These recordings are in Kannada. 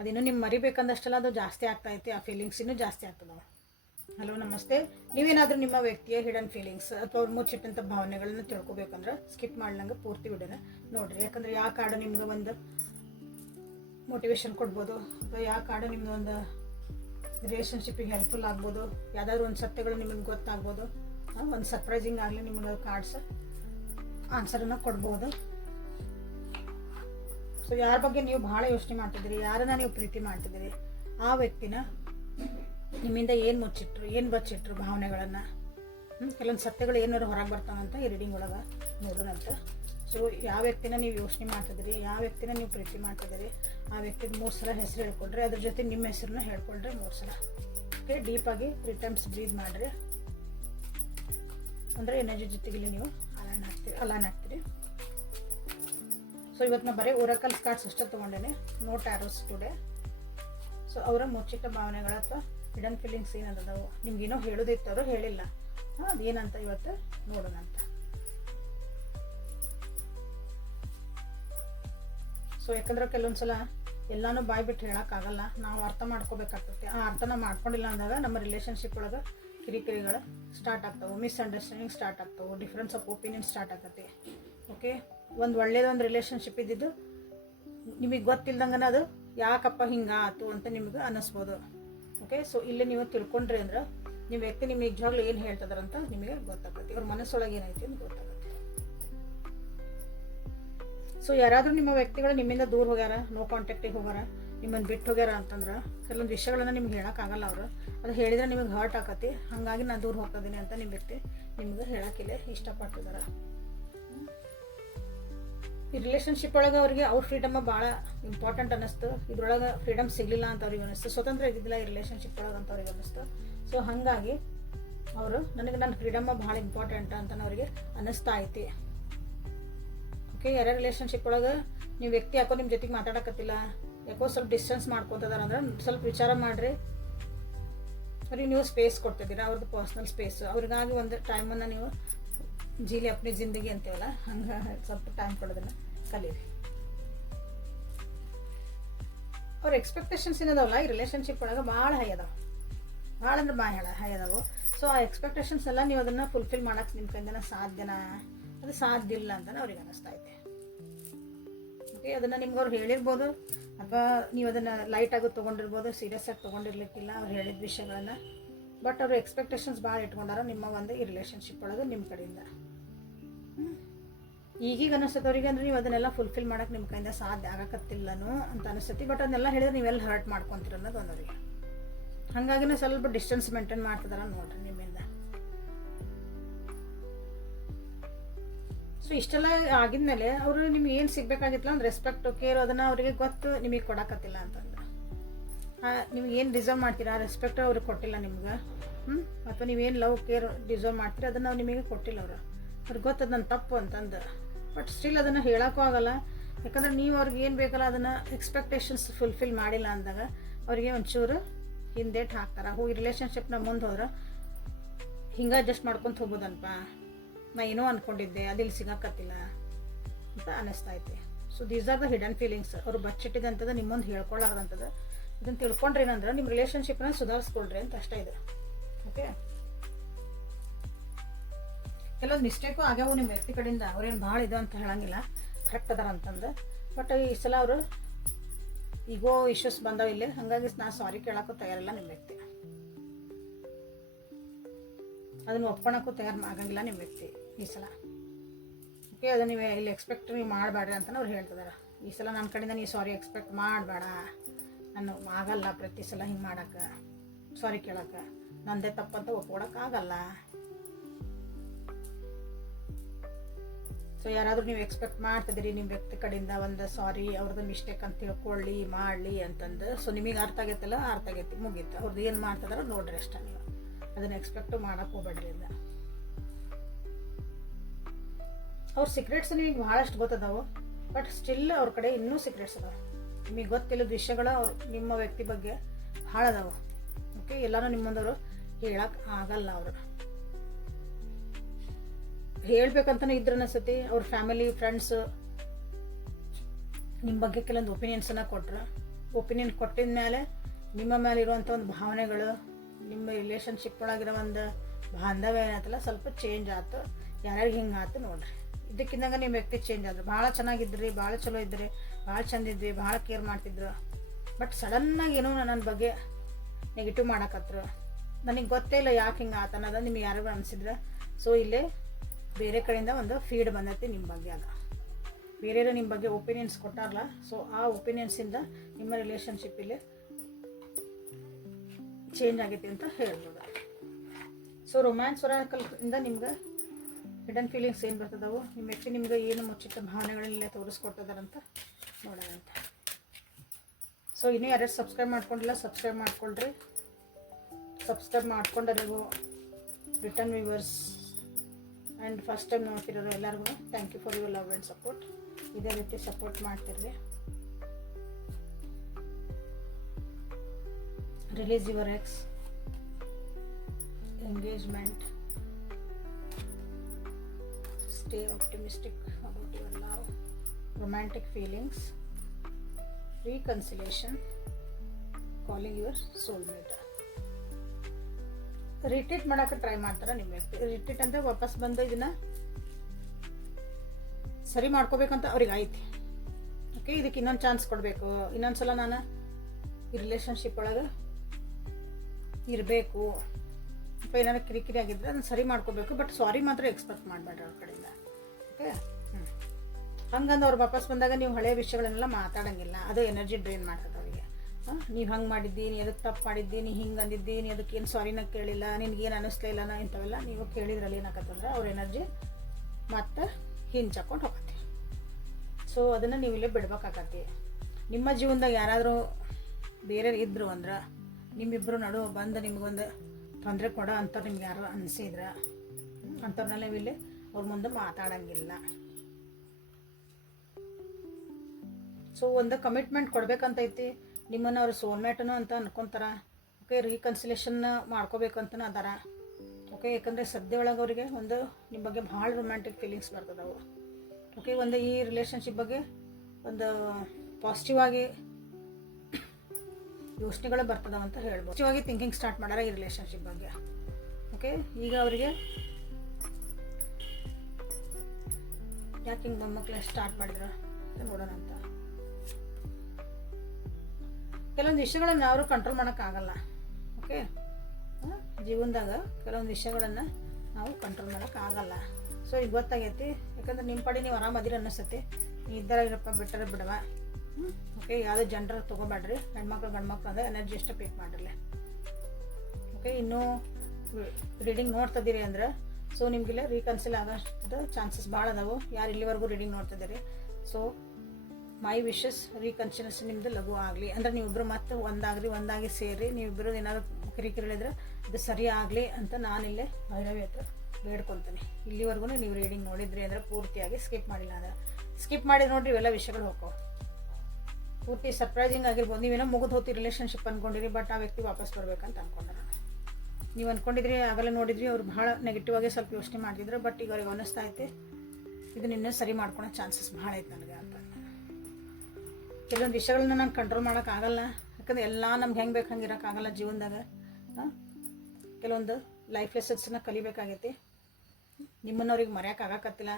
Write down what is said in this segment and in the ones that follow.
ಅದಿನ್ನೂ ನಿಮ್ಮ ಮರಿಬೇಕಂದಷ್ಟೆಲ್ಲ ಅದು ಜಾಸ್ತಿ ಆಗ್ತಾಯಿತ್ತು, ಆ ಫೀಲಿಂಗ್ಸ್ ಇನ್ನೂ ಜಾಸ್ತಿ ಆಗ್ತದವು. ಹಲೋ ನಮಸ್ತೆ. ನೀವೇನಾದರೂ ನಿಮ್ಮ ವ್ಯಕ್ತಿಯ ಹಿಡನ್ ಫೀಲಿಂಗ್ಸ್ ಅಥವಾ ಅವ್ರು ಮುಚ್ಚಿಟ್ಟಂಥ ಭಾವನೆಗಳನ್ನ ತಿಳ್ಕೊಬೇಕಂದ್ರೆ ಸ್ಕಿಪ್ ಮಾಡ್ಲಂಗೆ ಪೂರ್ತಿ ವಿಡಿಯೋನ ನೋಡಿರಿ. ಯಾಕಂದರೆ ಯಾವ ಕಾರ್ಡು ನಿಮ್ಗೆ ಒಂದು ಮೋಟಿವೇಶನ್ ಕೊಡ್ಬೋದು, ಅಥವಾ ಯಾವ ಕಾರ್ಡು ನಿಮ್ದು ಒಂದು ರಿಲೇಷನ್ಶಿಪ್ಪಿಗೆ ಹೆಲ್ಪ್ಫುಲ್ ಆಗ್ಬೋದು, ಯಾವುದಾದ್ರೂ ಒಂದು ಸತ್ಯಗಳು ನಿಮಗೆ ಗೊತ್ತಾಗ್ಬೋದು, ಒಂದು ಸರ್ಪ್ರೈಸಿಂಗ್ ಆಗಲಿ ನಿಮಗೆ ಕಾರ್ಡ್ಸ್ ಆನ್ಸರನ್ನು ಕೊಡ್ಬೋದು. ಸೊ ಯಾರ ಬಗ್ಗೆ ನೀವು ಭಾಳ ಯೋಚನೆ ಮಾಡ್ತಿದ್ದೀರಿ, ಯಾರನ್ನ ನೀವು ಪ್ರೀತಿ ಮಾಡ್ತಿದ್ದೀರಿ, ಆ ವ್ಯಕ್ತಿನ ನಿಮ್ಮಿಂದ ಏನು ಮುಚ್ಚಿಟ್ರು, ಏನು ಬಚ್ಚಿಟ್ರು ಭಾವನೆಗಳನ್ನು, ಕೆಲವೊಂದು ಸತ್ಯಗಳು ಏನಾದ್ರು ಹೊರಗೆ ಬರ್ತಾವಂತ ಈ ರೀಡಿಂಗ್ ಒಳಗೆ ನೋಡೋಣಂತ. ಸೊ ಯಾವ ವ್ಯಕ್ತಿನ ನೀವು ಯೋಚನೆ ಮಾಡ್ತಿದ್ದೀರಿ, ಯಾವ ವ್ಯಕ್ತಿನ ನೀವು ಪ್ರೀತಿ ಮಾಡ್ತಿದ್ದೀರಿ, ಆ ವ್ಯಕ್ತಿಗೆ 3 ಸಲ ಹೆಸರು ಹೇಳ್ಕೊಳ್ರಿ, ಅದ್ರ ಜೊತೆ ನಿಮ್ಮ ಹೆಸರನ್ನ ಹೇಳ್ಕೊಳ್ರಿ 3 ಸಲ. ಓಕೆ, ಡೀಪಾಗಿ 3 ಟೈಮ್ಸ್ ಬ್ರೀದ್ ಮಾಡಿರಿ. ಅಂದರೆ ಎನರ್ಜಿ ಜೊತೆಗೆ ನೀವು ಅಲಾನ್ ಆಗ್ತೀರಿ. ಸೊ ಇವತ್ತು ನಾ ಬರೀ ಒರಾಕಲ್ ಕಾರ್ಡ್ಸ್ ಅಷ್ಟೇ ತೊಗೊಂಡೇನೆ, ನೋ ಟ್ಯಾರೋಸ್ ಟುಡೇ. ಸೊ ಅವರ ಮುಚ್ಚಿಟ್ಟ ಭಾವನೆಗಳ ಅಥವಾ ಹಿಡನ್ ಫೀಲಿಂಗ್ಸ್ ಏನದಾವು, ನಿಮ್ಗೇನೋ ಹೇಳೋದಿತ್ತವರು ಹೇಳಿಲ್ಲ, ಅದೇನಂತ ಇವತ್ತು ನೋಡೋಣಂತ. ಸೊ ಯಾಕಂದ್ರೆ ಕೆಲವೊಂದು ಸಲ ಎಲ್ಲನೂ ಬಾಯ್ ಬಿಟ್ಟು ಹೇಳೋಕ್ಕಾಗಲ್ಲ, ನಾವು ಅರ್ಥ ಮಾಡ್ಕೋಬೇಕಾಗ್ತದೆ. ಆ ಅರ್ಥನ ಮಾಡ್ಕೊಂಡಿಲ್ಲ ಅಂದಾಗ ನಮ್ಮ ರಿಲೇಷನ್ಶಿಪ್ ಒಳಗೆ ಕಿರಿಕಿರಿಗಳು ಸ್ಟಾರ್ಟ್ ಆಗ್ತಾವೆ, ಮಿಸ್ಅಂಡರ್ಸ್ಟ್ಯಾಂಡಿಂಗ್ ಸ್ಟಾರ್ಟ್ ಆಗ್ತಾವೆ, ಡಿಫ್ರೆನ್ಸ್ ಆಫ್ ಒಪಿನಿಯನ್ ಸ್ಟಾರ್ಟ್ ಆಗತ್ತೆ. ಓಕೆ, ಒಂದು ಒಳ್ಳೇದೊಂದು ರಿಲೇಷನ್ಶಿಪ್ ಇದ್ದಿದ್ದು ನಿಮಗೆ ಗೊತ್ತಿಲ್ದಂಗೆ ಅದು ಯಾಕಪ್ಪ ಹಿಂಗೆ ಆಯ್ತು ಅಂತ ನಿಮ್ಗೆ ಅನ್ನಿಸ್ಬೋದು. ಓಕೆ, ಸೊ ಇಲ್ಲಿ ನೀವು ತಿಳ್ಕೊಂಡ್ರಿ ಅಂದ್ರೆ ನಿಮ್ಮ ವ್ಯಕ್ತಿ ನಿಮ್ಗೆ ನಿಜವಾಗ್ಲೂ ಏನು ಹೇಳ್ತಿದಾರಂತ ನಿಮಗೆ ಗೊತ್ತಾಗುತ್ತೆ, ಅವ್ರ ಮನಸ್ಸೊಳಗೆ ಏನೈತಿ ಅಂತ ಗೊತ್ತಾಗುತ್ತೆ. ಸೊ ಯಾರಾದರೂ ನಿಮ್ಮ ವ್ಯಕ್ತಿಗಳು ನಿಮ್ಮಿಂದ ದೂರ ಹೋಗ್ಯಾರ, ನೋ ಕಾಂಟ್ಯಾಕ್ಟಿಗೆ ಹೋಗ್ಯಾರ, ನಿಮ್ಮನ್ನು ಬಿಟ್ಟು ಹೋಗ್ಯಾರ ಅಂತಂದ್ರೆ ಕೆಲವೊಂದು ವಿಷಯಗಳನ್ನ ನಿಮ್ಗೆ ಹೇಳೋಕ್ಕಾಗಲ್ಲ ಅವರು, ಅದು ಹೇಳಿದ್ರೆ ನಿಮಗೆ ಹರ್ಟ್ ಆಕತಿ, ಹಾಗಾಗಿ ನಾನು ದೂರ ಹೋಗ್ತಿದ್ದೀನಿ ಅಂತ ನಿಮ್ಮ ವ್ಯಕ್ತಿ ನಿಮ್ಗೆ ಹೇಳೋಕ್ಕಿಲ್ಲ ಇಷ್ಟಪಡ್ತಿದ್ದಾರೆ. ಈ ರಿಲೇಷನ್ಶಿಪ್ ಒಳಗೆ ಅವ್ರಿಗೆ ಅವ್ರ ಫ್ರೀಡಮ್ಮ ಭಾಳ ಇಂಪಾರ್ಟೆಂಟ್ ಅನ್ನಿಸ್ತು, ಇದ್ರೊಳಗೆ ಫ್ರೀಡಮ್ ಸಿಗಲಿಲ್ಲ ಅಂತ ಅವ್ರಿಗೆ ಅನ್ನಿಸ್ತು, ಸ್ವತಂತ್ರ ಇದ್ದಿಲ್ಲ ಈ ರಿಲೇಷನ್ಶಿಪ್ ಒಳಗೆ ಅಂತ ಅವ್ರಿಗೆ ಅನ್ನಿಸ್ತು. ಸೊ ಹಾಗಾಗಿ ಅವರು ನನ್ನ ಫ್ರೀಡಮ್ಮ ಭಾಳ ಇಂಪಾರ್ಟೆಂಟ್ ಅಂತ ಅವ್ರಿಗೆ ಅನ್ನಿಸ್ತಾ ಐತಿ. ಓಕೆ, ಯಾರ್ಯಾರ ರಿಲೇಷನ್ಶಿಪ್ ಒಳಗೆ ನೀವು ವ್ಯಕ್ತಿ ಯಾಕೋ ನಿಮ್ಮ ಜೊತೆಗೆ ಮಾತಾಡಕತ್ತಿಲ್ಲ, ಯಾಕೋ ಸ್ವಲ್ಪ ಡಿಸ್ಟೆನ್ಸ್ ಮಾಡ್ಕೊತಿದಾರೆ ಅಂದ್ರೆ ಸ್ವಲ್ಪ ವಿಚಾರ ಮಾಡಿರಿ. ಅವ್ರಿಗೆ ನೀವು ಸ್ಪೇಸ್ ಕೊಡ್ತಿದ್ದೀರಾ, ಅವ್ರದ್ದು ಪರ್ಸ್ನಲ್ ಸ್ಪೇಸ್, ಅವ್ರಿಗಾಗಿ ಒಂದು ಟೈಮನ್ನು ನೀವು ಜೀಲಿ ಅಪ್ನಿ ಜಿಂದಗಿ ಅಂತೀವಲ್ಲ ಹಂಗೆ ಸ್ವಲ್ಪ ಟೈಮ್ ಕೊಡೋದನ್ನು ಕಲೀರಿ. ಅವ್ರ ಎಕ್ಸ್ಪೆಕ್ಟೇಷನ್ಸ್ ಏನದಾವಲ್ಲ ಈ ರಿಲೇಷನ್ಶಿಪ್ ಒಳಗೆ ಭಾಳ ಹೈ ಅದಾವೆ, ಭಾಳ ಅಂದ್ರೆ ಭಾಳ ಹೈ ಅದಾವೆ. ಸೊ ಆ ಎಕ್ಸ್ಪೆಕ್ಟೇಷನ್ಸ್ ಎಲ್ಲ ನೀವು ಅದನ್ನು ಫುಲ್ಫಿಲ್ ಮಾಡೋಕ್ಕೆ ನಿಮ್ಮ ಕೈಯಿಂದ ಸಾಧ್ಯನಾ, ಅದು ಸಾಧ್ಯ ಇಲ್ಲ ಅಂತ ಅವ್ರಿಗೆ ಅನ್ನಿಸ್ತಾ ಐತೆ. ಓಕೆ, ಅದನ್ನು ನಿಮ್ಗೆ ಅವ್ರು ಹೇಳಿರ್ಬೋದು, ಅಥವಾ ನೀವು ಅದನ್ನು ಲೈಟಾಗಿ ತೊಗೊಂಡಿರ್ಬೋದು, ಸೀರಿಯಸ್ ಆಗಿ ತೊಗೊಂಡಿರ್ಲಿಕ್ಕಿಲ್ಲ ಅವ್ರು ಹೇಳಿದ ವಿಷಯಗಳನ್ನು. ಬಟ್ ಅವರು ಎಕ್ಸ್ಪೆಕ್ಟೇಷನ್ಸ್ ಭಾಳ ಇಟ್ಕೊಂಡಾರ ನಿಮ್ಮ ಒಂದು ಈ ರಿಲೇಷನ್ಶಿಪ್ ಒಳಗೆ ನಿಮ್ಮ ಕಡೆಯಿಂದ. ಈಗೀಗ ಅನಿಸ್ತದವ್ರಿಗೆ ಅಂದ್ರೆ ನೀವು ಅದನ್ನೆಲ್ಲ ಫುಲ್ಫಿಲ್ ಮಾಡೋಕೆ ನಿಮ್ಮ ಕೈಯಿಂದ ಸಾಧ್ಯ ಆಗಕತ್ತಿಲ್ಲನೋ ಅಂತ ಅನಿಸ್ತೈತಿ. ಬಟ್ ಅದನ್ನೆಲ್ಲ ಹೇಳಿದ್ರೆ ನೀವೆಲ್ಲ ಹರ್ಟ್ ಮಾಡ್ಕೊತೀರ ಅನ್ನೋದು ಒಂದವ್ರಿಗೆ, ಹಾಗಾಗಿನೇ ಸ್ವಲ್ಪ ಡಿಸ್ಟೆನ್ಸ್ ಮೇಂಟೈನ್ ಮಾಡ್ತಿದಾರ ನೋಡ್ರಿ ನಿಮ್ಮಿಂದ. ಸೊ ಇಷ್ಟೆಲ್ಲ ಆಗಿದ್ಮೇಲೆ ಅವರು ನಿಮ್ಗೆ ಏನು ಸಿಗಬೇಕಾಗಿತ್ತಲ್ಲ ಅಂದ್ರೆ ರೆಸ್ಪೆಕ್ಟ್, ಕೇರ್, ಅದನ್ನು ಅವರಿಗೆ ಗೊತ್ತು ನಿಮಗೆ ಕೊಡಕತ್ತಿಲ್ಲ ಅಂತಂದ್ರೆ ನಿಮ್ಗೆ ಏನು ಡಿಸರ್ವ್ ಮಾಡ್ತೀರಾ ಆ ರೆಸ್ಪೆಕ್ಟ್ ಅವ್ರಿಗೆ ಕೊಟ್ಟಿಲ್ಲ ನಿಮ್ಗೆ, ಅಥವಾ ನೀವೇನು ಲವ್ ಕೇರ್ ಡಿಸರ್ವ್ ಮಾಡ್ತೀರ ಅದನ್ನು ಅವ್ರು ನಿಮಗೆ ಕೊಟ್ಟಿಲ್ಲ ಅವ್ರಿಗೆ ಗೊತ್ತದ ನನ್ನ ತಪ್ಪು ಅಂತಂದು. ಬಟ್ ಸ್ಟಿಲ್ ಅದನ್ನು ಹೇಳೋಕ್ಕೂ ಆಗಲ್ಲ, ಯಾಕಂದ್ರೆ ನೀವು ಅವ್ರಿಗೆ ಏನು ಬೇಕಲ್ಲ ಅದನ್ನು ಎಕ್ಸ್ಪೆಕ್ಟೇಷನ್ಸ್ ಫುಲ್ಫಿಲ್ ಮಾಡಿಲ್ಲ ಅಂದಾಗ ಅವರಿಗೆ ಒಂಚೂರು ಹಿಂದೇಟು ಹಾಕ್ತಾರೆ. ಹೋಗಿ ರಿಲೇಷನ್ಶಿಪ್ನ ಮುಂದೆ ಹೋದ್ರೆ ಹಿಂಗೆ ಅಡ್ಜಸ್ಟ್ ಮಾಡ್ಕೊತ ಹೋಗ್ಬೋದನಪ್ಪ, ನಾ ಏನೋ ಅಂದ್ಕೊಂಡಿದ್ದೆ ಅದಿಲ್ಲಿ ಸಿಗಕತ್ತಿಲ್ಲ ಅಂತ ಅನ್ನಿಸ್ತಾ ಐತೆ. So these are the hidden feelings, ಅವರು ಬಚ್ಚಿಟ್ಟಿದಂಥದ್ದು ನಿಮ್ಮ ಮುಂದೆ ಹೇಳ್ಕೊಳ್ಳಾರ್ದಂಥದ್ದು. ಇದನ್ನು ತಿಳ್ಕೊಂಡ್ರಿ ಏನಂದ್ರೆ ನಿಮ್ಮ ರಿಲೇಷನ್ಶಿಪ್ನ ಸುಧಾರಿಸ್ಕೊಳ್ರಿ ಅಂತ ಅಷ್ಟೇ ಇದೆ. ಓಕೆ, ಕೆಲವೊಂದು ಮಿಸ್ಟೇಕು ಆಗ್ಯಾವು ನಿಮ್ಮ ವ್ಯಕ್ತಿ ಕಡೆಯಿಂದ, ಅವ್ರೇನು ಭಾಳ ಇದು ಅಂತ ಹೇಳಂಗಿಲ್ಲ, ಕರೆಕ್ಟ್ ಅದಾರ ಅಂತಂದು. ಬಟ್ ಈ ಸಲ ಅವರು ಈಗೋ ಇಶ್ಯೂಸ್ ಬಂದಾವ ಇಲ್ಲಿ, ಹಾಗಾಗಿ ನಾ ಸಾರಿ ಕೇಳೋಕ್ಕೂ ತಯಾರಿಲ್ಲ ನಿಮ್ಮ ವ್ಯಕ್ತಿ, ಅದನ್ನು ಒಪ್ಕೊಳಕ್ಕೂ ತಯಾರು ಆಗಂಗಿಲ್ಲ ನಿಮ್ಮ ವ್ಯಕ್ತಿ ಈ ಸಲ. ಓಕೆ, ಅದನ್ನು ನೀವು ಇಲ್ಲಿ ಎಕ್ಸ್ಪೆಕ್ಟ್ ನೀವು ಮಾಡಬೇಡ್ರಿ ಅಂತ ಅವ್ರು ಹೇಳ್ತಿದಾರೆ. ಈ ಸಲ ನನ್ನ ಕಡೆಯಿಂದ ನೀವು ಸಾರಿ ಎಕ್ಸ್ಪೆಕ್ಟ್ ಮಾಡಬೇಡ, ನಾನು ಆಗಲ್ಲ ಪ್ರತಿ ಸಲ ಹಿಂಗೆ ಮಾಡೋಕ್ಕೆ, ಸಾರಿ ಕೇಳೋಕ್ಕೆ, ನಂದೇ ತಪ್ಪಂತ ಒಪ್ಕೊಳಕ್ಕಾಗಲ್ಲ. ಸೊ ಯಾರಾದರೂ ನೀವು ಎಕ್ಸ್ಪೆಕ್ಟ್ ಮಾಡ್ತಿದ್ದೀರಿ ನಿಮ್ಮ ವ್ಯಕ್ತಿ ಕಡೆಯಿಂದ ಒಂದು ಸಾರಿ ಅವ್ರದ್ದು ಮಿಸ್ಟೇಕ್ ಅಂತ ತಿಳ್ಕೊಳ್ಳಿ ಮಾಡಲಿ ಅಂತಂದು. ಸೊ ನಿಮಗೆ ಅರ್ಥ ಆಗೈತಲ್ಲ, ಅರ್ಥ ಆಗೈತಿ, ಮುಗೀತು. ಅವ್ರದ್ದು ಏನು ಮಾಡ್ತಿದಾರೋ ನೋಡ್ರಿ ಅಷ್ಟೇ, ನೀವು ಅದನ್ನು ಎಕ್ಸ್ಪೆಕ್ಟು ಮಾಡೋಕ್ಕೆ ಹೋಗ್ಬೇಡ್ರಿ. ಇಂದ ಅವ್ರ ಸೀಕ್ರೆಟ್ಸ್ ನಿಮಗೆ ಭಾಳಷ್ಟು ಗೊತ್ತದಾವು, ಬಟ್ ಸ್ಟಿಲ್ ಅವ್ರ ಕಡೆ ಇನ್ನೂ ಸೀಕ್ರೆಟ್ಸ್ ಅದಾವೆ, ನಿಮಗೆ ಗೊತ್ತಿಲ್ಲದ ವಿಷಯಗಳು ಅವ್ರು ನಿಮ್ಮ ವ್ಯಕ್ತಿ ಬಗ್ಗೆ ಭಾಳ ಅದಾವೆ. ಓಕೆ, ಎಲ್ಲನೂ ನಿಮ್ಮ ಮುಂದವರು ಹೇಳಕ್ಕೆ ಆಗಲ್ಲ. ಅವರು ಹೇಳ್ಬೇಕಂತಲೇ ಇದ್ರೆ ಅನಿಸ್ತೈತಿ, ಅವ್ರ ಫ್ಯಾಮಿಲಿ ಫ್ರೆಂಡ್ಸ್ ನಿಮ್ಮ ಬಗ್ಗೆ ಕೆಲವೊಂದು ಒಪಿನಿಯನ್ಸನ್ನು ಕೊಟ್ರೆ ಒಪಿನಿಯನ್ ಕೊಟ್ಟಿದ ಮೇಲೆ ನಿಮ್ಮ ಮೇಲೆ ಇರುವಂಥ ಒಂದು ಭಾವನೆಗಳು, ನಿಮ್ಮ ರಿಲೇಷನ್ಶಿಪ್ ಒಳಗಿರೋ ಒಂದು ಬಾಂಧವ್ಯ ಏನತ್ತಲ್ಲ ಸ್ವಲ್ಪ ಚೇಂಜ್ ಆಯ್ತು. ಯಾರ್ಯಾರಿಗೆ ಹಿಂಗೆ ಆಯ್ತು ನೋಡ್ರಿ. ಇದಕ್ಕಿಂದಾಗ ನಿಮ್ಮ ವ್ಯಕ್ತಿ ಚೇಂಜ್ ಆದ್ರು. ಭಾಳ ಚೆನ್ನಾಗಿದ್ರಿ, ಭಾಳ ಚಲೋ ಇದ್ರಿ, ಭಾಳ ಚಂದ ಇದ್ವಿ, ಭಾಳ ಕೇರ್ ಮಾಡ್ತಿದ್ರು. ಬಟ್ ಸಡನ್ನಾಗಿ ಏನೋ ನನ್ನ ಬಗ್ಗೆ ನೆಗೆಟಿವ್ ಮಾಡಕತ್ರು. ನನಗೆ ಗೊತ್ತೇ ಇಲ್ಲ ಯಾಕೆ ಹಿಂಗೆ ಆತ ಅನ್ನೋದು ನಿಮ್ಗೆ ಯಾರಿಗೂ ಅನಿಸಿದ್ರೆ. ಸೊ ಇಲ್ಲೇ ಬೇರೆ ಕಡೆಯಿಂದ ಒಂದು ಫೀಡ್ ಬಂದೈತಿ ನಿಮ್ಮ ಬಗ್ಗೆ. ಆಗ ಬೇರೆಯವರು ನಿಮ್ಮ ಬಗ್ಗೆ ಒಪಿನಿಯನ್ಸ್ ಕೊಟ್ಟಾರಲ್ಲ, ಸೊ ಆ ಒಪಿನಿಯನ್ಸಿಂದ ನಿಮ್ಮ ರಿಲೇಷನ್ಶಿಪ್ ಇಲ್ಲಿ ಚೇಂಜ್ ಆಗೈತಿ ಅಂತ ಹೇಳ್ಬೋದು. ಸೊ ರೊಮ್ಯಾನ್ಸ್ ಒರಾಕಲ್ನಿಂದ ನಿಮ್ಗೆ ಹಿಡನ್ ಫೀಲಿಂಗ್ಸ್ ಏನು ಬರ್ತದವು, ನಿಮ್ಮ ವ್ಯಕ್ತಿ ನಿಮ್ಗೆ ಏನು ಮುಚ್ಚಿಟ್ಟ ಭಾವನೆಗಳನ್ನೆಲ್ಲ ತೋರಿಸ್ಕೊಡ್ತದಾರಂತ ನೋಡೋಣ ಅಂತ. ಸೊ ಇನ್ನೂ ಯಾರ್ಯಾರು ಸಬ್ಸ್ಕ್ರೈಬ್ ಮಾಡ್ಕೊಂಡಿಲ್ಲ ಸಬ್ಸ್ಕ್ರೈಬ್ ಮಾಡ್ಕೊಳ್ರಿ. ಸಬ್ಸ್ಕ್ರೈಬ್ ಮಾಡ್ಕೊಂಡರಿಗೂ return viewers and first time ನೋಡ್ತಿರೋರು ಎಲ್ಲರಿಗೂ thank you for your love and support. ಇದೇ ರೀತಿ ಸಪೋರ್ಟ್ ಮಾಡ್ತಿರ್ರಿ. Release your ex, engagement, stay optimistic about your love, romantic feelings, reconciliation, calling your soulmate. Retreat ಮಾಡೋಕೆ ಟ್ರೈ ಮಾಡ್ತಾರೆ ನಿಮ್ಮ ವ್ಯಕ್ತಿ. ರಿಟ್ರೀಟ್ ಅಂದರೆ ವಾಪಸ್ ಬಂದು ಇದನ್ನು ಸರಿ ಮಾಡ್ಕೋಬೇಕಂತ ಅವ್ರಿಗೆ ಐತಿ. ಓಕೆ, ಇದಕ್ಕೆ ಇನ್ನೊಂದು ಚಾನ್ಸ್ ಕೊಡಬೇಕು, ಇನ್ನೊಂದು ಸಲ ನಾನು ಈ ರಿಲೇಷನ್ಶಿಪ್ ಒಳಗೆ ಇರಬೇಕು, ಅಥವಾ ಏನಾದ್ರು ಕಿರಿಕಿರಿ ಆಗಿದ್ರೆ ಅದನ್ನು ಸರಿ ಮಾಡ್ಕೋಬೇಕು. ಬಟ್ ಸಾರಿ ಮಾತ್ರ ಎಕ್ಸ್ಪೆಕ್ಟ್ ಮಾಡಬೇಡ್ರಿ ಅವ್ರ ಕಡೆಯಿಂದ. ಓಕೆ, ಹಂಗಂದು ಅವ್ರು ವಾಪಸ್ ಬಂದಾಗ ನೀವು ಹಳೆಯ ವಿಷಯಗಳನ್ನೆಲ್ಲ ಮಾತಾಡೋಂಗಿಲ್ಲ. ಅದು ಎನರ್ಜಿ ಡ್ರೈನ್ ಮಾಡ್ತದೆ ಅವರಿಗೆ. ನೀವು ಹಂಗೆ ಮಾಡಿದ್ದೀನಿ, ಅದಕ್ಕೆ ತಪ್ಪು ಮಾಡಿದ್ದೀನಿ, ಹಿಂಗೆ ಅಂದಿದ್ದೀನಿ, ಅದಕ್ಕೆ ಏನು ಸಾರಿನ ಕೇಳಿಲ್ಲ, ನಿನ್ಗೇನು ಅನ್ನಿಸ್ಲಿಲ್ಲ ಇಂಥವೆಲ್ಲ ನೀವು ಕೇಳಿದ್ರಲ್ಲಿ ಏನಾಗತ್ತಂದ್ರೆ ಅವ್ರ ಎನರ್ಜಿ ಮತ್ತೆ ಹಿಂಚಾಕೊಂಡು ಹೋಗತ್ತೆ. ಸೊ ಅದನ್ನು ನೀವು ಇಲ್ಲೇ ಬಿಡ್ಬೇಕಾಗತ್ತೆ. ನಿಮ್ಮ ಜೀವನದಾಗ ಯಾರಾದರೂ ಬೇರೆ ಇದ್ದರು ಅಂದ್ರೆ ನಿಮ್ಮಿಬ್ಬರು ನಡು ಬಂದು ನಿಮಗೊಂದು ತೊಂದರೆ ಕೊಡೋ ಅಂಥವ್ರು ನಿಮ್ಗೆ ಯಾರು ಅನಿಸಿದ್ರೆ ಅಂಥವ್ರನ್ನೆಲ್ಲ ನೀವು ಇಲ್ಲಿ ಅವ್ರ ಮುಂದೆ ಮಾತಾಡೋಂಗಿಲ್ಲ. ಸೊ ಒಂದು ಕಮಿಟ್ಮೆಂಟ್ ಕೊಡ್ಬೇಕಂತೈತಿ. ನಿಮ್ಮನ್ನು ಅವ್ರು ಸೋಲ್ಮೇಟನು ಅಂತ ಅನ್ಕೊತಾರ. ಓಕೆ, ರೀಕನ್ಸಿಲೇಷನ್ನ ಮಾಡ್ಕೋಬೇಕಂತನೂ ಅದಾರ. ಓಕೆ, ಯಾಕಂದರೆ ಸದ್ಯ ಒಳಗೆ ಅವರಿಗೆ ಒಂದು ನಿಮ್ಮ ಬಗ್ಗೆ ಭಾಳ ರೊಮ್ಯಾಂಟಿಕ್ ಫೀಲಿಂಗ್ಸ್ ಬರ್ತದವು. ಓಕೆ, ಒಂದು ಈ ರಿಲೇಷನ್ಶಿಪ್ ಬಗ್ಗೆ ಒಂದು ಪಾಸಿಟಿವ್ ಆಗಿ ಯೋಚನೆಗಳು ಬರ್ತದವ ಅಂತ ಹೇಳ್ಬೋದು. ಪಾಸಿಟಿವ್ ಆಗಿ ಥಿಂಕಿಂಗ್ ಸ್ಟಾರ್ಟ್ ಮಾಡ್ಯಾರ ಈ ರಿಲೇಷನ್ಶಿಪ್ ಬಗ್ಗೆ. ಓಕೆ, ಈಗ ಅವರಿಗೆ ಯಾಕೆ ಹಿಂಗೆ ಮೊಮ್ಮಕ್ಕಳು ಸ್ಟಾರ್ಟ್ ಮಾಡಿದ್ರು ನೋಡೋಣ ಅಂತ. ಕೆಲವೊಂದು ವಿಷಯಗಳನ್ನು ಅವರು ಕಂಟ್ರೋಲ್ ಮಾಡೋಕ್ಕಾಗಲ್ಲ. ಓಕೆ, ಜೀವನದಾಗ ಕೆಲವೊಂದು ವಿಷಯಗಳನ್ನು ನಾವು ಕಂಟ್ರೋಲ್ ಮಾಡೋಕ್ಕಾಗಲ್ಲ. ಸೊ ಈಗ ಗೊತ್ತಾಗೈತಿ. ಯಾಕಂದ್ರೆ ನಿಮ್ಮ ಪಾಡಿ ನೀವು ಆರಾಮದಿರ ಅನ್ನಿಸ್ತೈತಿ. ನೀವು ಇದ್ದಾರ ಇರಪ್ಪ ಬೆಟರ್ ಬಿಡವ. ಓಕೆ, ಯಾವುದೇ ಜನರ ತೊಗೋಬೇಡ್ರಿ. ಹೆಣ್ಮಕ್ಳು ಗಂಡ್ಮಕ್ಳು ಅಂದರೆ ಎನರ್ಜಿ ಎಷ್ಟು ಪೇಕ್ ಮಾಡಿರಲಿ. ಓಕೆ, ಇನ್ನೂ ರೀಡಿಂಗ್ ನೋಡ್ತಿದ್ದೀರಿ ಅಂದ್ರೆ ಸೊ ನಿಮಗಿಲ್ಲ ರೀಕನ್ಸಿಲ್ ಆಗೋಷ್ಟು ಚಾನ್ಸಸ್ ಭಾಳ ಅದಾವು. ಯಾರು ಇಲ್ಲಿವರೆಗೂ ರೀಡಿಂಗ್ ನೋಡ್ತಿದ್ದೀರಿ, ಸೊ ಮೈ ವಿಶಸ್ ರೀಕನ್ಸಿಲೇಷನ್ ನಿಮ್ಮದು ಲಘು ಆಗಲಿ. ಅಂದರೆ ನೀವಿಬ್ಬರು ಮತ್ತೆ ಒಂದಾಗಿ ಸೇರಿ ನೀವಿಬ್ಬರು ಏನಾದರೂ ಕಿರಿಕಿರಿಳಿದ್ರೆ ಅದು ಸರಿ ಆಗಲಿ ಅಂತ ನಾನಿಲ್ಲೇ ಭೈರವಿ ಹತ್ರ ಬೇಡ್ಕೊತೀನಿ. ಇಲ್ಲಿವರೆಗೂ ನೀವು ರೀಡಿಂಗ್ ನೋಡಿದ್ರಿ ಅಂದರೆ ಪೂರ್ತಿಯಾಗಿ ಸ್ಕಿಪ್ ಮಾಡಿಲ್ಲ ಅಂದರೆ ಸ್ಕಿಪ್ ಮಾಡಿದ್ರೆ ನೋಡಿರಿ ಇವೆಲ್ಲ ವಿಷಯಗಳು ಹೋಗ್ತಾವೆ. ಪೂರ್ತಿ ಸರ್ಪ್ರೈಸಿಂಗ್ ಆಗಿರ್ಬೋದು. ನೀವೇನೋ ಮುಗಿದು ಹೋಗ್ತಿ ರಿಲೇಷನ್ಶಿಪ್ ಅಂದ್ಕೊಂಡಿರಿ, ಬಟ್ ಆ ವ್ಯಕ್ತಿ ವಾಪಸ್ ಬರ್ಬೇಕಂತ ಅಂದ್ಕೊಂಡ್ರೆ ನೀವು ಅಂದ್ಕೊಂಡಿದ್ರಿ, ಆಗಲೇ ನೋಡಿದ್ರಿ ಅವ್ರು ಭಾಳ ನೆಗೆಟಿವ್ ಆಗಿ ಸ್ವಲ್ಪ ಯೋಚನೆ ಮಾಡ್ತಿದ್ರು. ಬಟ್ ಈಗ ಅವ್ರಿಗೆ ಅನ್ನಿಸ್ತಾ ಐತೆ ಇದನ್ನ ಇನ್ನೂ ಸರಿ ಮಾಡ್ಕೊಳೋ ಚಾನ್ಸಸ್ ಭಾಳ ಐತೆ ನನಗೆ ಅಂತ. ಕೆಲವೊಂದು ವಿಷಯಗಳನ್ನ ನಾನು ಕಂಟ್ರೋಲ್ ಮಾಡೋಕ್ಕಾಗಲ್ಲ. ಯಾಕಂದ್ರೆ ಎಲ್ಲ ನಮ್ಗೆ ಹೆಂಗೆ ಬೇಕು ಹಂಗೆ ಇರೋಕ್ಕಾಗಲ್ಲ ಜೀವನದಾಗ. ಕೆಲವೊಂದು ಲೈಫ್ ಲೆಸನ್ಸನ್ನ ಕಲಿಬೇಕಾಗೈತಿ. ನಿಮ್ಮನ್ನು ಅವ್ರಿಗೆ ಮರೆಯೋಕ್ಕಾಗಕತ್ತಿಲ್ಲ.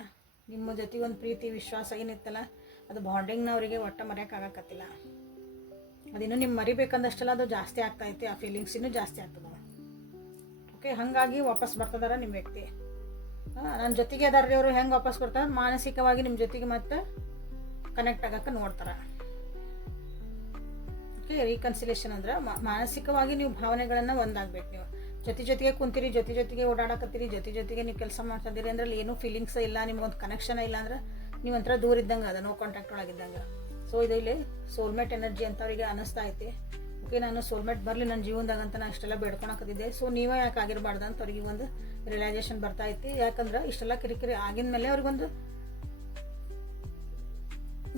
ನಿಮ್ಮ ಜೊತೆಗೆ ಒಂದು ಪ್ರೀತಿ ವಿಶ್ವಾಸ ಏನಿತ್ತಲ್ಲ ಅದು ಬಾಂಡಿಂಗ್ನ ಅವರಿಗೆ ಒಟ್ಟು ಮರೆಯೋಕ್ಕಾಗಕತ್ತಿಲ್ಲ. ಅದಿನ್ನೂ ನಿಮ್ಮ ಮರಿಬೇಕಂದಷ್ಟೆಲ್ಲ ಅದು ಜಾಸ್ತಿ ಆಗ್ತಾಯಿತ್ತು. ಆ ಫೀಲಿಂಗ್ಸ್ ಇನ್ನೂ ಜಾಸ್ತಿ ಆಗ್ತದೆ. ಓಕೆ, ಹಾಗಾಗಿ ವಾಪಸ್ ಬರ್ತದಾರ ನಿಮ್ಮ ವ್ಯಕ್ತಿ. ನನ್ನ ಜೊತೆಗೆ ಅದಾರ್ರಿ ಅವರು. ಹೆಂಗೆ ವಾಪಸ್ ಬರ್ತಾರೆ, ಮಾನಸಿಕವಾಗಿ ನಿಮ್ಮ ಜೊತೆಗೆ ಮತ್ತೆ ಕನೆಕ್ಟ್ ಆಗೋಕ್ಕೆ ನೋಡ್ತಾರೆ. ಓಕೆ, ರೀಕನ್ಸಿಲೇಷನ್ ಅಂದ್ರೆ ಮಾನಸಿಕವಾಗಿ ನೀವು ಭಾವನೆಗಳನ್ನು ಒಂದಾಗಬೇಕು. ನೀವು ಜೊತೆಗೆ ಕುಂತೀರಿ, ಜೊತೆಗೆ ಓಡಾಡಕತ್ತೀರಿ, ಜೊತೆಗೆ ನೀವು ಕೆಲಸ ಮಾಡ್ತಿದ್ದೀರಿ ಅಂದ್ರೆ ಅಲ್ಲಿ ಏನೂ ಫೀಲಿಂಗ್ಸ್ ಇಲ್ಲ, ನಿಮ್ಗೊಂದು ಕನೆಕ್ಷನ್ ಇಲ್ಲ ಅಂದ್ರೆ ನೀವು ಒಂಥರ ದೂರ ಇದ್ದಂಗೆ ಅದ, ನೋ ಕಾಂಟ್ಯಾಕ್ಟ್ ಒಳಗಿದ್ದಂಗೆ. ಸೊ ಇದು ಇಲ್ಲಿ ಸೋಲ್ಮೇಟ್ ಎನರ್ಜಿ ಅಂತ ಅವರಿಗೆ ಅನ್ನಿಸ್ತಾ ಐತಿ. ಓಕೆ, ನಾನು ಸೋಲ್ಮೇಟ್ ಬರಲಿ ನನ್ನ ಜೀವನದಾಗ ಅಂತ ನಾನು ಇಷ್ಟೆಲ್ಲ ಬೇಡ್ಕೊಳಕತ್ತಿದ್ದೆ. ಸೊ ನೀವೇ ಯಾಕೆ ಆಗಿರಬಾರ್ದು ಅಂತ ಅವ್ರಿಗೆ ಒಂದು ರಿಯಲೈಸೇಷನ್ ಬರ್ತಾ ಐತಿ. ಯಾಕಂದ್ರೆ ಇಷ್ಟೆಲ್ಲ ಕಿರಿಕಿರಿ ಆಗಿದ ಮೇಲೆ ಅವ್ರಿಗೊಂದು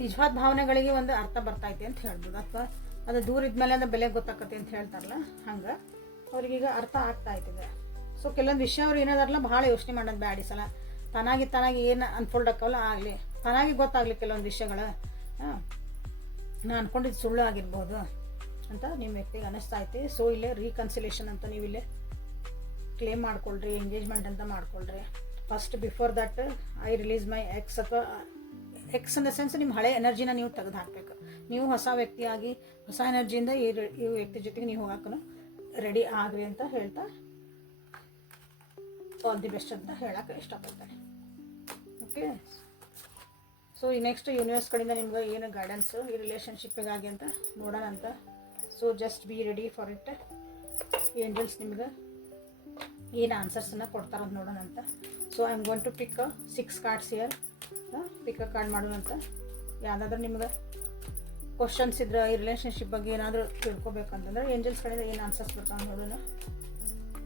ನಿಜವಾದ ಭಾವನೆಗಳಿಗೆ ಒಂದು ಅರ್ಥ ಬರ್ತಾಯಿದೆ ಅಂತ ಹೇಳ್ಬೋದು. ಅಥವಾ ಅದು ದೂರ ಇದ್ಮೇಲೆ ಅಂದ್ರೆ ಬೆಲೆ ಗೊತ್ತಾಕತ್ತೆ ಅಂತ ಹೇಳ್ತಾರಲ್ಲ, ಹಂಗೆ ಅವ್ರಿಗೀಗ ಅರ್ಥ ಆಗ್ತಾ ಇರ್ತದೆ. ಸೊ ಕೆಲವೊಂದು ವಿಷಯ ಅವ್ರು ಏನಾದಾರಲ್ಲ ಭಾಳ ಯೋಚನೆ ಮಾಡೋದು ಬ್ಯಾಡ. ಈ ಸಲ ತಾನಾಗಿ ಏನು ಅನ್ಫೋಲ್ಡ್ ಆಕ್ಕವಲ್ಲ ಆಗಲಿ, ತಾನಾಗಿ ಗೊತ್ತಾಗಲಿ ಕೆಲವೊಂದು ವಿಷಯಗಳು. ನಾನು ಅನ್ಕೊಂಡಿದ್ದು ಸುಳ್ಳು ಆಗಿರ್ಬೋದು ಅಂತ ನಿಮ್ಮ ವ್ಯಕ್ತಿಗೆ ಅನ್ನಿಸ್ತಾ ಐತಿ. ಸೊ ಇಲ್ಲೇ ರೀಕನ್ಸಿಲೇಷನ್ ಅಂತ ನೀವು ಇಲ್ಲೇ ಕ್ಲೇಮ್ ಮಾಡ್ಕೊಳ್ರಿ, ಎಂಗೇಜ್ಮೆಂಟ್ ಅಂತ ಮಾಡ್ಕೊಳ್ರಿ. First before that I release my X, ಅಥವಾ ಎಕ್ಸ್ ಇನ್ ದ ಸೆನ್ಸ್ ನಿಮ್ಮ ಹಳೆ ಎನರ್ಜಿನ ನೀವು ತೆಗೆದು ಹಾಕಬೇಕು. ನೀವು ಹೊಸ ವ್ಯಕ್ತಿಯಾಗಿ ಹೊಸ ಎನರ್ಜಿಯಿಂದ ಈ ವ್ಯಕ್ತಿ ಜೊತೆಗೆ ನೀವು ಹೋಗೋಕ್ಕೂ ರೆಡಿ ಆಗ್ರಿ ಅಂತ ಹೇಳ್ತಾ ಆಲ್ ದಿ ಬೆಸ್ಟ್ ಅಂತ ಹೇಳಕ್ಕೆ ಇಷ್ಟಪಡ್ತಾರೆ. ಓಕೆ, ಸೊ ಈ ನೆಕ್ಸ್ಟ್ ಯೂನಿವರ್ಸ್ ಕಡೆಯಿಂದ ನಿಮ್ಗೆ ಏನು ಗೈಡೆನ್ಸು ಈ ರಿಲೇಷನ್ಶಿಪ್ಪಿಗಾಗಿ ಅಂತ ನೋಡೋಣ ಅಂತ. So just be ready for it. Angels ನಿಮ್ಗೆ ಏನು ಆನ್ಸರ್ಸನ್ನು ಕೊಡ್ತಾರಂತ ನೋಡೋಣ ಅಂತ. So I am going to pick 6 cards here. Pick a card ಮಾಡೋಣ ಅಂತ. ಯಾವುದಾದ್ರೂ ನಿಮ್ಗೆ ಕ್ವಶನ್ಸ್ ಇದ್ರೆ ಈ ರಿಲೇಷನ್ಶಿಪ್ ಬಗ್ಗೆ ಏನಾದರೂ ತಿಳ್ಕೊಬೇಕಂತಂದ್ರೆ ಏಂಜಲ್ಸ್ ಕಡೆಯಿಂದ ಏನು ಆನ್ಸರ್ಸ್ ಬರ್ತಾವೆ ನೋಡೋಣ.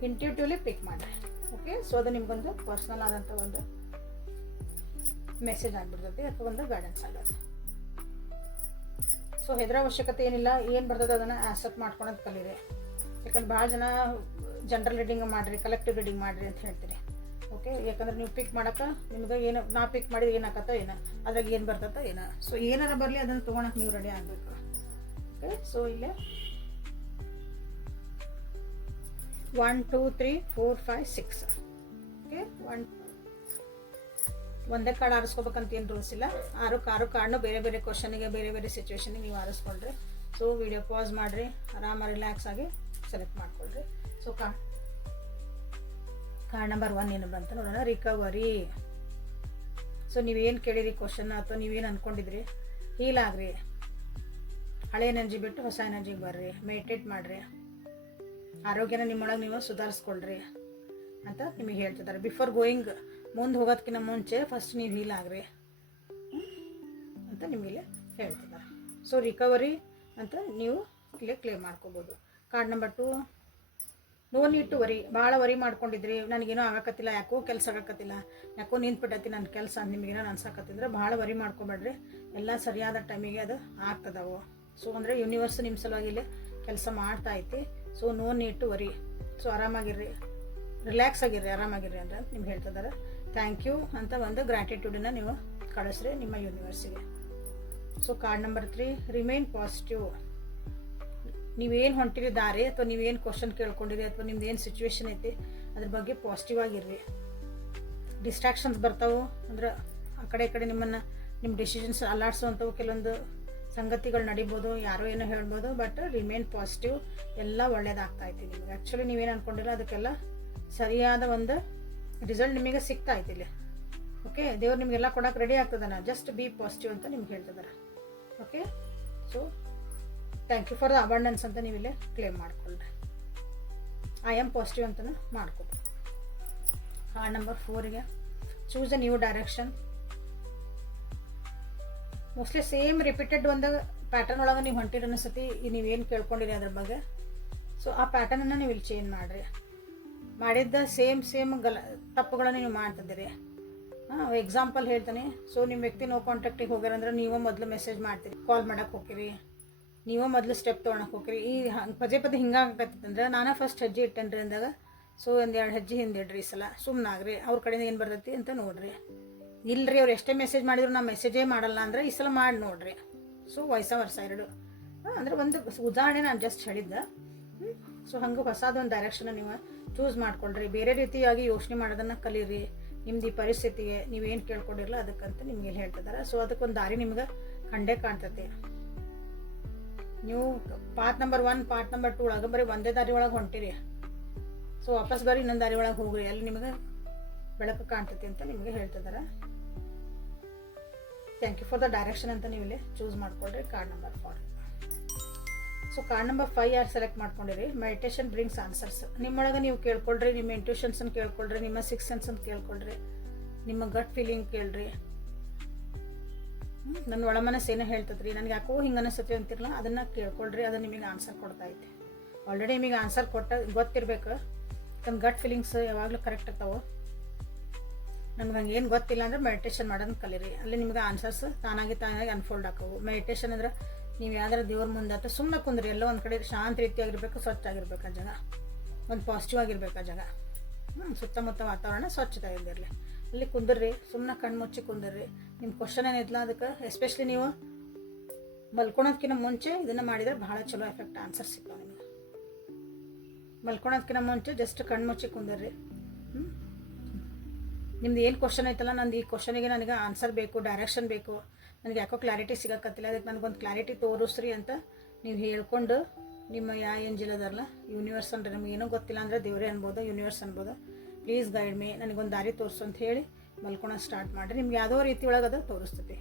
ಇಂಟ್ಯೂಟಿವ್ಲಿ ಪಿಕ್ ಮಾಡಿರಿ. ಓಕೆ, ಸೊ ಅದು ನಿಮ್ಗೊಂದು ಪರ್ಸ್ನಲ್ ಆದಂಥ ಒಂದು ಮೆಸೇಜ್ ಆಗಿಬಿಡ್ತೈತಿ ಅಥವಾ ಒಂದು ಗೈಡೆನ್ಸ್ ಆಗೋದು. ಸೊ ಹೆದರೋ ಅವಶ್ಯಕತೆ ಏನಿಲ್ಲ. ಏನು ಬರ್ತದೆ ಅದನ್ನು ಆಕ್ಸೆಪ್ಟ್ ಮಾಡ್ಕೊಳೋದು ಕಲೀರಿ. ಯಾಕಂದ್ರೆ ಭಾಳ ಜನ ಜನರಲ್ ರೀಡಿಂಗ್ ಮಾಡಿರಿ, ಕಲೆಕ್ಟಿವ್ ರೀಡಿಂಗ್ ಮಾಡಿರಿ ಅಂತ ಹೇಳ್ತೀರಿ. ಓಕೆ, ಯಾಕಂದ್ರೆ ನೀವು ಪಿಕ್ ಮಾಡೋಕೆ ನಿಮ್ಗೆ ಏನು ನಾ ಪಿಕ್ ಮಾಡಿದ್ರೆ ಏನಾಗತ್ತೋ ಏನೋ, ಅದ್ರಾಗ ಏನು ಬರ್ತೈತೋ ಏನೋ. ಸೊ ಏನಾರ ಬರಲಿ ಅದನ್ನು ತೊಗೊಳಕ್ಕೆ ನೀವು ರೆಡಿ ಆಗಬೇಕು. ಓಕೆ, ಸೊ ಇಲ್ಲೇ 1 2 3 4 5 6. ಓಕೆ, ಒಂದೇ ಕಾರ್ಡ್ ಆರಿಸ್ಕೋಬೇಕಂತ ಏನು ರೂಲ್ಸ್ ಇಲ್ಲ. 6 ಕಾರ್ಡ್ನು ಬೇರೆ ಬೇರೆ ಕ್ವಶನಿಗೆ ಬೇರೆ ಬೇರೆ ಸಿಚುವೇಶನ್ಗೆ ನೀವು ಆರಿಸ್ಕೊಳ್ರಿ. ಸೊ ವಿಡಿಯೋ ಪಾಸ್ ಮಾಡಿರಿ, ಆರಾಮ ರಿಲ್ಯಾಕ್ಸ್ ಆಗಿ ಸೆಲೆಕ್ಟ್ ಮಾಡ್ಕೊಳ್ರಿ. ಸೊ ಕಾರ್ಡ್ ನಂಬರ್ 1 ಏನು ಬಂತ ನೋಡೋಣ. ರಿಕವರಿ. ಸೊ ನೀವೇನು ಕೇಳಿರಿ ಕ್ವಶನ್ ಅಥವಾ ನೀವೇನು ಅಂದ್ಕೊಂಡಿದ್ರಿ, ಹೀಲ್ ಆಗ್ರಿ, ಹಳೆ ಎನರ್ಜಿ ಬಿಟ್ಟು ಹೊಸ ಎನರ್ಜಿಗೆ ಬರ್ರಿ, ಮೆಡಿಟೇಟ್ ಮಾಡಿರಿ, ಆರೋಗ್ಯನ ನಿಮ್ಮೊಳಗೆ ನೀವು ಸುಧಾರಿಸ್ಕೊಳ್ರಿ ಅಂತ ನಿಮಗೆ ಹೇಳ್ತಿದ್ದಾರೆ. ಬಿಫೋರ್ ಗೋಯಿಂಗ್, ಮುಂದೆ ಹೋಗೋದಕ್ಕಿಂತ ಮುಂಚೆ ಫಸ್ಟ್ ನೀವು ಹೀಲ್ ಆಗ್ರಿ ಅಂತ ನಿಮಗಿಲ್ಲಿ ಹೇಳ್ತಿದ್ದಾರೆ. ಸೊ ರಿಕವರಿ ಅಂತ ನೀವು ಇಲ್ಲೇ ಕ್ಲೇಮ್ ಮಾಡ್ಕೋಬೋದು. Card number 2, no need to worry. ಭಾಳ ವರಿ ಮಾಡ್ಕೊಂಡಿದ್ರಿ, ನನಗೇನೋ ಆಗಕತ್ತಿಲ್ಲ, ಯಾಕೋ ಕೆಲಸ ಆಗಕತ್ತಿಲ್ಲ, ಯಾಕೋ ನಿಂತ್ಬಿಟ್ಟೈತಿ ನನ್ನ ಕೆಲಸ ಅಂತ ನಿಮಗೇನೋ ಅನ್ಸಕತ್ತಿದ್ರೆ ಭಾಳ ವರಿ ಮಾಡ್ಕೊಬೇಡ್ರಿ. ಎಲ್ಲ ಸರಿಯಾದ ಟೈಮಿಗೆ ಅದು ಆಗ್ತದವು. ಸೊ ಅಂದರೆ ಯೂನಿವರ್ಸ್ ನಿಮ್ಮ ಸಲುವಾಗಿ ಇಲ್ಲಿ ಕೆಲಸ ಮಾಡ್ತಾ ಐತಿ. So no need to worry. So ಆರಾಮಾಗಿರ್ರಿ, ರಿಲ್ಯಾಕ್ಸ್ ಆಗಿರ್ರಿ, ಆರಾಮಾಗಿರ್ರಿ ಅಂತ ನಿಮ್ಗೆ ಹೇಳ್ತಿದ್ದಾರೆ. ಥ್ಯಾಂಕ್ ಯು ಅಂತ ಒಂದು ಗ್ರ್ಯಾಟಿಟ್ಯೂಡನ್ನು ನೀವು ಕಳಿಸ್ರಿ ನಿಮ್ಮ ಯೂನಿವರ್ಸಿಗೆ. So card number 3, remain positive. ನೀವೇನು ಹೊಂಟಿರಿ ದಾರಿ ಅಥವಾ ನೀವೇನು ಕ್ವಶನ್ ಕೇಳ್ಕೊಂಡಿರಿ ಅಥವಾ ನಿಮ್ದು ಏನು ಸಿಚುವೇಶನ್ ಐತಿ ಅದ್ರ ಬಗ್ಗೆ ಪಾಸಿಟಿವ್ ಆಗಿರ್ರಿ. ಡಿಸ್ಟ್ರಾಕ್ಷನ್ಸ್ ಬರ್ತಾವೆ ಅಂದ್ರೆ ಆ ಕಡೆ ಈ ಕಡೆ ನಿಮ್ಮನ್ನು ನಿಮ್ಮ ಡಿಸಿಷನ್ಸ್ ಅಲ್ಲಾಡ್ಸೋವಂಥವು ಕೆಲವೊಂದು ಸಂಗತಿಗಳು ನಡಿಬೋದು, ಯಾರೋ ಏನೋ ಹೇಳ್ಬೋದು. ಬಟ್ ರಿಮೈನ್ ಪಾಸಿಟಿವ್, ಎಲ್ಲ ಒಳ್ಳೇದಾಗ್ತಾ ಐತಿ ನಿಮಗೆ. ಆ್ಯಕ್ಚುಲಿ ನೀವೇನು ಅಂದ್ಕೊಂಡಿಲ್ಲ ಅದಕ್ಕೆಲ್ಲ ಸರಿಯಾದ ಒಂದು ರಿಸಲ್ಟ್ ನಿಮಗೆ ಸಿಗ್ತಾ ಐತಿ ಇಲ್ಲಿ. ಓಕೆ, ದೇವ್ರು ನಿಮಗೆಲ್ಲ ಕೊಡೋಕೆ ರೆಡಿ ಆಗ್ತದನ. ಜಸ್ಟ್ ಬಿ ಪಾಸಿಟಿವ್ ಅಂತ ನಿಮ್ಗೆ ಹೇಳ್ತಿದ್ದಾರೆ. Okay, so thank you for the abundance ಅಂತ ನೀವಿಲ್ಲಿ ಕ್ಲೇಮ್ ಮಾಡ್ಕೊಳ್ರಿ. ಐ ಆಮ್ ಪಾಸಿಟಿವ್ ಅಂತಲೂ ಮಾಡ್ಕೊಳ್ರಿ. ಕಾರ್ಡ್ ನಂಬರ್ 4ಗೆ choose a new direction. Mostly same repeated ಒಂದು ಪ್ಯಾಟರ್ನ್ ಒಳಗೆ ನೀವು ಹೊಂಟಿರಿ ಅನಿಸತಿ. ನೀವೇನು ಕೇಳ್ಕೊಂಡಿರಿ ಅದ್ರ ಬಗ್ಗೆ. ಸೊ ಆ ಪ್ಯಾಟರ್ನನ್ನು ನೀವು ಇಲ್ಲಿ ಚೇಂಜ್ ಮಾಡಿರಿ. ಮಾಡಿದ್ದ ಸೇಮ್ ತಪ್ಪುಗಳನ್ನು ನೀವು ಮಾಡ್ತಿದ್ದೀರಿ. ಎಕ್ಸಾಂಪಲ್ ಹೇಳ್ತೀನಿ. ಸೊ ನಿಮ್ಮ ವ್ಯಕ್ತಿ ನೋ ಕಾಂಟ್ಯಾಕ್ಟಿಗೆ ಹೋಗ್ಯಾರಂದ್ರೆ ನೀವು ಮೊದಲು ಮೆಸೇಜ್ ಮಾಡ್ತೀರಿ, ಕಾಲ್ ಮಾಡೋಕೆ ಹೋಗ್ತೀರಿ, ನೀವು ಮೊದಲು ಸ್ಟೆಪ್ ತೊಗೊಳಕ್ಕೆ ಹೋಗ್ರಿ. ಈ ಪದೇ ಹಿಂಗಾಗತ್ತಂದ್ರೆ ನಾನು ಫಸ್ಟ್ ಹೆಜ್ಜೆ ಇಟ್ಟೇನ್ರಿ ಅಂದಾಗ ಸೊ 1-2 ಹೆಜ್ಜೆ ಹಿಂದಿಡ್ರಿ. ಈ ಸಲ ಸುಮ್ಮನಾಗ್ರಿ, ಅವ್ರ ಕಡೆಯಿಂದ ಏನು ಬರ್ತೈತಿ ಅಂತ ನೋಡ್ರಿ. ಇಲ್ಲರಿ ಅವ್ರು ಎಷ್ಟೇ ಮೆಸೇಜ್ ಮಾಡಿದ್ರು ನಾ ಮೆಸೇಜೇ ಮಾಡಲ್ಲ ಅಂದರೆ ಈ ಸಲ ಮಾಡಿ ನೋಡ್ರಿ. ಸೊ ವಯಸ್ಸ ವರ್ಷ 2 ಅಂದರೆ ಒಂದು ಉದಾಹರಣೆ ನಾನು ಜಸ್ಟ್ ಹೇಳಿದ್ದೆ. ಸೊ ಹಂಗೆ ಹೊಸದೊಂದು ಡೈರೆಕ್ಷನ್ ನೀವು ಚೂಸ್ ಮಾಡ್ಕೊಳ್ರಿ. ಬೇರೆ ರೀತಿಯಾಗಿ ಯೋಚನೆ ಮಾಡೋದನ್ನು ಕಲೀರಿ. ನಿಮ್ದು ಈ ಪರಿಸ್ಥಿತಿಗೆ ನೀವೇನು ಕೇಳ್ಕೊಂಡಿರಲ್ಲ ಅದಕ್ಕಂತ ನಿಮ್ಗೆ ಇಲ್ಲಿ ಹೇಳ್ತಿದ್ದಾರೆ. ಸೊ ಅದಕ್ಕೊಂದು ದಾರಿ ನಿಮ್ಗೆ ಕಂಡೇ ಕಾಣ್ತೈತಿ. ನೀವು ಪಾರ್ಟ್ ನಂಬರ್ 1 ಪಾರ್ಟ್ ನಂಬರ್ 2 ಒಳಗೆ ಬರೀ ಒಂದೇ ದಾರಿ ಒಳಗೆ ಹೊಂಟಿರಿ. ಸೊ ವಾಪಸ್ ಬರೀ ಇನ್ನೊಂದು ದಾರಿ ಒಳಗೆ ಹೋಗ್ರಿ, ಅಲ್ಲಿ ನಿಮಗೆ ಬೆಳಕು ಕಾಣ್ತೈತಿ ಅಂತ ನಿಮಗೆ ಹೇಳ್ತಿದ್ದಾರೆ. Thank you for the direction ಅಂತ ನೀವು ಇಲ್ಲಿ ಚೂಸ್ ಮಾಡ್ಕೊಳ್ರಿ. Card number 4. So card number 5 ಯಾರು ಸೆಲೆಕ್ಟ್ ಮಾಡ್ಕೊಂಡಿರಿ, ಮೆಡಿಟೇಷನ್ ಬ್ರಿಂಗ್ಸ್ ಆನ್ಸರ್ಸ್. ನಿಮ್ಮೊಳಗೆ ನೀವು ಕೇಳ್ಕೊಳ್ರಿ, ನಿಮ್ಮ ಇಂಟ್ಯೂಷನ್ಸನ್ನು ಕೇಳ್ಕೊಳ್ರಿ, ನಿಮ್ಮ 6 ಸೆನ್ಸನ್ನು ಕೇಳ್ಕೊಳ್ರಿ, ನಿಮ್ಮ ಗಟ್ ಫೀಲಿಂಗ್ ಕೇಳ್ರಿ. ನನ್ನ ಒಳ ಮನಸ್ಸು ಏನೋ ಹೇಳ್ತದ್ರಿ, ನನಗೆ ಯಾಕೋ ಹಿಂಗೆ ಅನಿಸುತ್ತೆ ಅಂತಿರಲ್ಲ, ಅದನ್ನು ಕೇಳ್ಕೊಳ್ರಿ. ಅದು ನಿಮಗೆ ಆನ್ಸರ್ ಕೊಡ್ತಾ ಐತೆ. ಆಲ್ರೆಡಿ ನಿಮಗೆ ಆನ್ಸರ್ ಗೊತ್ತಿರಬೇಕು. ತನ್ನ ಗಟ್ ಫೀಲಿಂಗ್ಸ್ ಯಾವಾಗಲೂ ಕರೆಕ್ಟ್ ಇರ್ತಾವೆ. ನಮ್ಗೆ ಹಂಗೆ ಏನು ಗೊತ್ತಿಲ್ಲ ಅಂದರೆ ಮೆಡಿಟೇಷನ್ ಮಾಡೋದನ್ನ ಕಲೀರಿ. ಅಲ್ಲಿ ನಿಮ್ಗೆ ಆನ್ಸರ್ಸ್ ತಾನಾಗಿ ಅನ್ಫೋಲ್ಡ್ ಹಾಕೋವು. ಮೆಡಿಟೇಷನ್ ಅಂದ್ರೆ ನೀವು ಯಾವ್ದಾರು ದೇವ್ರ ಮುಂದೆ ಅಥವಾ ಸುಮ್ಮನೆ ಕುಂದ್ರಿ, ಎಲ್ಲೋ ಒಂದು ಕಡೆ ಶಾಂತ ರೀತಿಯಾಗಿರ್ಬೇಕು, ಸ್ವಚ್ಛ ಆಗಿರ್ಬೇಕು ಆ ಜಾಗ, ಒಂದು ಪಾಸಿಟಿವ್ ಆಗಿರ್ಬೇಕು ಆ ಜಾಗ. ಸುತ್ತಮುತ್ತ ವಾತಾವರಣ ಸ್ವಚ್ಛತೆಯಾಗಿರಲಿ. ಅಲ್ಲಿ ಕುಂದಿರ್ರಿ, ಸುಮ್ಮನೆ ಕಣ್ಣು ಮುಚ್ಚಿ ಕುಂದಿರ್ರಿ. ನಿಮ್ಮ ಕ್ವಶನ್ ಏನಿಲ್ಲ ಅದಕ್ಕೆ ಎಸ್ಪೆಷಲಿ ನೀವು ಮಲ್ಕೊಳೋದಕ್ಕಿಂತ ಮುಂಚೆ ಇದನ್ನು ಮಾಡಿದರೆ ಭಾಳ ಚಲೋ ಎಫೆಕ್ಟ್ ಆನ್ಸರ್ ಸಿಗ್ತಾವೆ ನಿಮಗೆ. ಮಲ್ಕೊಳೋದಕ್ಕಿಂತ ಮುಂಚೆ ಜಸ್ಟ್ ಕಣ್ಣು ಮುಚ್ಚಿ ಕುಂದರ್ರಿ. ನಿಮ್ದು ಏನು ಕ್ವಶನ್ ಐತಲ್ಲ, ನಂದು ಈ ಕ್ವಶನಿಗೆ ನನಗೆ ಆನ್ಸರ್ ಬೇಕು, ಡೈರೆಕ್ಷನ್ ಬೇಕು, ನನಗೆ ಯಾಕೋ ಕ್ಲಾರಿಟಿ ಸಿಗೋಕತ್ತಿಲ್ಲ, ಅದಕ್ಕೆ ನನಗೊಂದು ಕ್ಲಾರಿಟಿ ತೋರಿಸ್ರಿ ಅಂತ ನೀವು ಹೇಳ್ಕೊಂಡು ನಿಮ್ಮ ಏಂಜಲ್ ಅದಾರಲ್ಲ, ಯೂನಿವರ್ಸ್ ಅಂದ್ರೆ ನಮ್ಗೆ ಏನೋ ಗೊತ್ತಿಲ್ಲ ಅಂದರೆ ದೇವರೇ ಅನ್ಬೋದು, ಯೂನಿವರ್ಸ್ ಅನ್ಬೋದು, ಪ್ಲೀಸ್ ಗೈಡ್ ಮೀ, ನನಗೊಂದು ದಾರಿ ತೋರಿಸು ಅಂತ ಹೇಳಿ ಮಲ್ಕೊಳೋದು ಸ್ಟಾರ್ಟ್ ಮಾಡಿರಿ. ನಿಮ್ಗೆ ಯಾವುದೋ ರೀತಿ ಒಳಗೆ ಅದು ತೋರಿಸ್ತೈತಿ.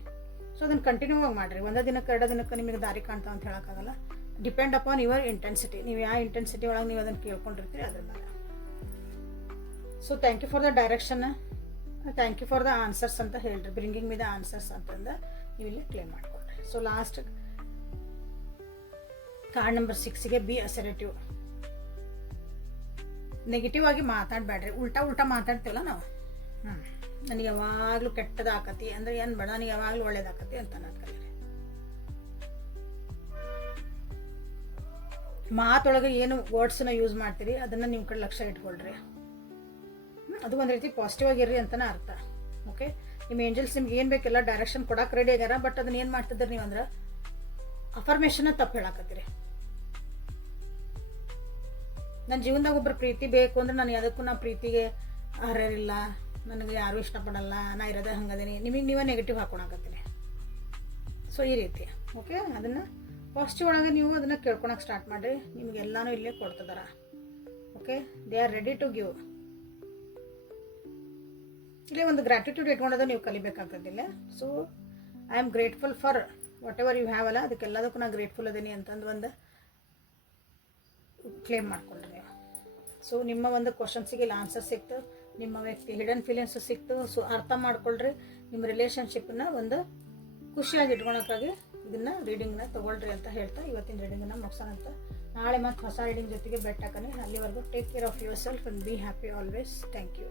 ಸೊ ಅದನ್ನು ಕಂಟಿನ್ಯೂ ಆಗಿ ಮಾಡಿರಿ. ಒಂದೇ ದಿನಕ್ಕೆ 2 ದಿನಕ್ಕೆ ನಿಮಗೆ ದಾರಿ ಕಾಣ್ತಾವೆ ಅಂತ ಹೇಳೋಕ್ಕಾಗಲ್ಲ. Depend upon your intensity. ನೀವು ಯಾವ ಇಂಟೆನ್ಸಿಟಿ ಒಳಗೆ ನೀವು ಅದನ್ನು ಕೇಳ್ಕೊಂಡಿರ್ತೀರಿ ಅದ್ರ ಮೇಲೆ. So thank you for the direction, thank you for the answers ಅಂತ ಹೇಳ್ರಿ. ಬ್ರಿಂಗಿಂಗ್ ಮಿ ದ ಆನ್ಸರ್ಸ್ ಅಂತಂದು ನೀವು ಇಲ್ಲಿ ಕ್ಲೇಮ್ ಮಾಡ್ಕೊಳ್ರಿ. ಸೊ ಲಾಸ್ಟ್ ಕಾರ್ಡ್ ನಂಬರ್ 6ಗೆ ಬಿ ಅಸರ್ಟಿವ್. ನೆಗೆಟಿವ್ ಆಗಿ ಮಾತಾಡಬೇಡ್ರಿ. ಉಲ್ಟಾ ಮಾತಾಡ್ತೀವಲ್ಲ ನಾವು, ನನಗೆ ಯಾವಾಗಲೂ ಕೆಟ್ಟದಾಕತಿ ಅಂದರೆ ಏನು ಬೇಡ, ನನಗೆ ಯಾವಾಗಲೂ ಒಳ್ಳೇದಾಕತಿ ಅಂತ ನಾನು ಕಲೀರಿ. ಮಾತೊಳಗೆ ಏನು ವರ್ಡ್ಸನ್ನ ಯೂಸ್ ಮಾಡ್ತೀರಿ ಅದನ್ನು ನಿಮ್ಮ ಕಡೆ ಲಕ್ಷ್ಯ ಇಟ್ಕೊಳ್ರಿ. ಅದು ಒಂದು ರೀತಿ ಪಾಸಿಟಿವ್ ಆಗಿರ್ರಿ ಅಂತಲೇ ಅರ್ಥ. ಓಕೆ, ನಿಮ್ಮ ಏಂಜಲ್ಸ್ ನಿಮ್ಗೆ ಏನು ಬೇಕೆಲ್ಲ ಡೈರೆಕ್ಷನ್ ಕೊಡಕ್ಕೆ ರೆಡಿ ಆಗ್ಯಾರ. ಬಟ್ ಅದನ್ನ ಏನು ಮಾಡ್ತಿದ್ದೀರಿ ನೀವು ಅಂದ್ರೆ ಅಫರ್ಮೇಷನ್ನ ತಪ್ಪು ಹೇಳಾಕತ್ತೀರಿ. ನನ್ನ ಜೀವನದಾಗ ಒಬ್ಬರು ಪ್ರೀತಿ ಬೇಕು ಅಂದ್ರೆ ನಾನು ಯಾವುದಕ್ಕೂ ನಾ ಪ್ರೀತಿಗೆ ಅರ್ಹರಿಲ್ಲ, ನನಗೆ ಯಾರೂ ಇಷ್ಟಪಡಲ್ಲ, ನಾ ಇರೋದೇ ಹಂಗದೀನಿ, ನಿಮಗೆ ನೀವೇ ನೆಗೆಟಿವ್ ಹಾಕೊಳಕತ್ತೀನಿ. ಸೊ ಈ ರೀತಿ ಓಕೆ, ಅದನ್ನು ಪಾಸಿಟಿವ್ ಒಳಗೆ ನೀವು ಅದನ್ನು ಕೇಳ್ಕೊಳಕ್ಕೆ ಸ್ಟಾರ್ಟ್ ಮಾಡಿರಿ. ನಿಮಗೆಲ್ಲನೂ ಇಲ್ಲೇ ಕೊಡ್ತಿದಾರ. Okay, they are ready to give. ಇಲ್ಲೇ ಒಂದು ಗ್ರ್ಯಾಟಿಟ್ಯೂಡ್ ಇಟ್ಕೊಂಡೋದು ನೀವು ಕಲಿಬೇಕಾಗ್ತದಿಲ್ಲ. So I am grateful for whatever you have ಅಲ್ಲ, ಅದಕ್ಕೆಲ್ಲದಕ್ಕೂ ನಾನು ಗ್ರೇಟ್ಫುಲ್ ಅದೀನಿ ಅಂತಂದು ಒಂದು ಕ್ಲೇಮ್ ಮಾಡ್ಕೊಂಡ್ರಿ ನೀವು. ಸೊ ನಿಮ್ಮ ಒಂದು ಕ್ವಶನ್ಸಿಗೆ ಇಲ್ಲಿ ಆನ್ಸರ್ ಸಿಕ್ತು, ನಿಮ್ಮ ವ್ಯಕ್ತಿ ಹಿಡನ್ ಫೀಲಿಂಗ್ಸು ಸಿಕ್ತು. ಸೊ ಅರ್ಥ ಮಾಡ್ಕೊಳ್ರಿ, ನಿಮ್ಮ ರಿಲೇಷನ್ಶಿಪ್ನ ಒಂದು ಖುಷಿಯಾಗಿ ಇಟ್ಕೊಳಕ್ಕಾಗಿ ಇದನ್ನು ರೀಡಿಂಗ್ನ ತೊಗೊಳ್ರಿ ಅಂತ ಹೇಳ್ತಾ ಇವತ್ತಿನ ರೀಡಿಂಗನ್ನು ಮುಗಿಸೋಣ ಅಂತ. ನಾಳೆ ಮತ್ತೆ ಹೊಸ ರೀಡಿಂಗ್ ಜೊತೆಗೆ ಬೆಟ್ಟಾಕನೆ. ಅಲ್ಲಿವರೆಗೂ take care of yourself and be happy always. Thank you.